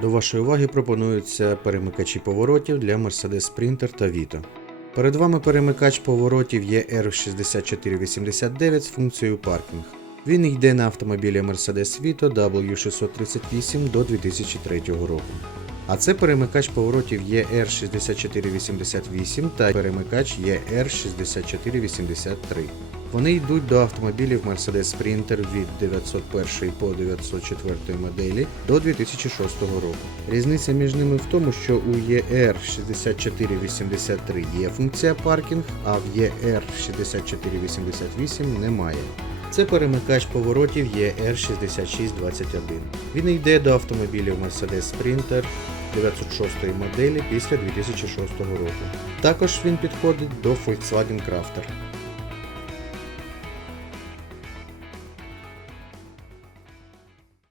До вашої уваги пропонуються перемикачі поворотів для Mercedes Sprinter та Vito. Перед вами перемикач поворотів ER6489 з функцією паркінг. Він йде на автомобілі Mercedes Vito W638 до 2003 року. А це перемикач поворотів ER6488 та перемикач ER6483. Вони йдуть до автомобілів Mercedes Sprinter від 901 по 904 моделі до 2006 року. Різниця між ними в тому, що у ER6483 є функція паркінг, а в ER6488 немає. Це перемикач поворотів ER6621. Він йде до автомобілів Mercedes Sprinter 906 моделі після 2006 року. Також він підходить до Volkswagen Crafter.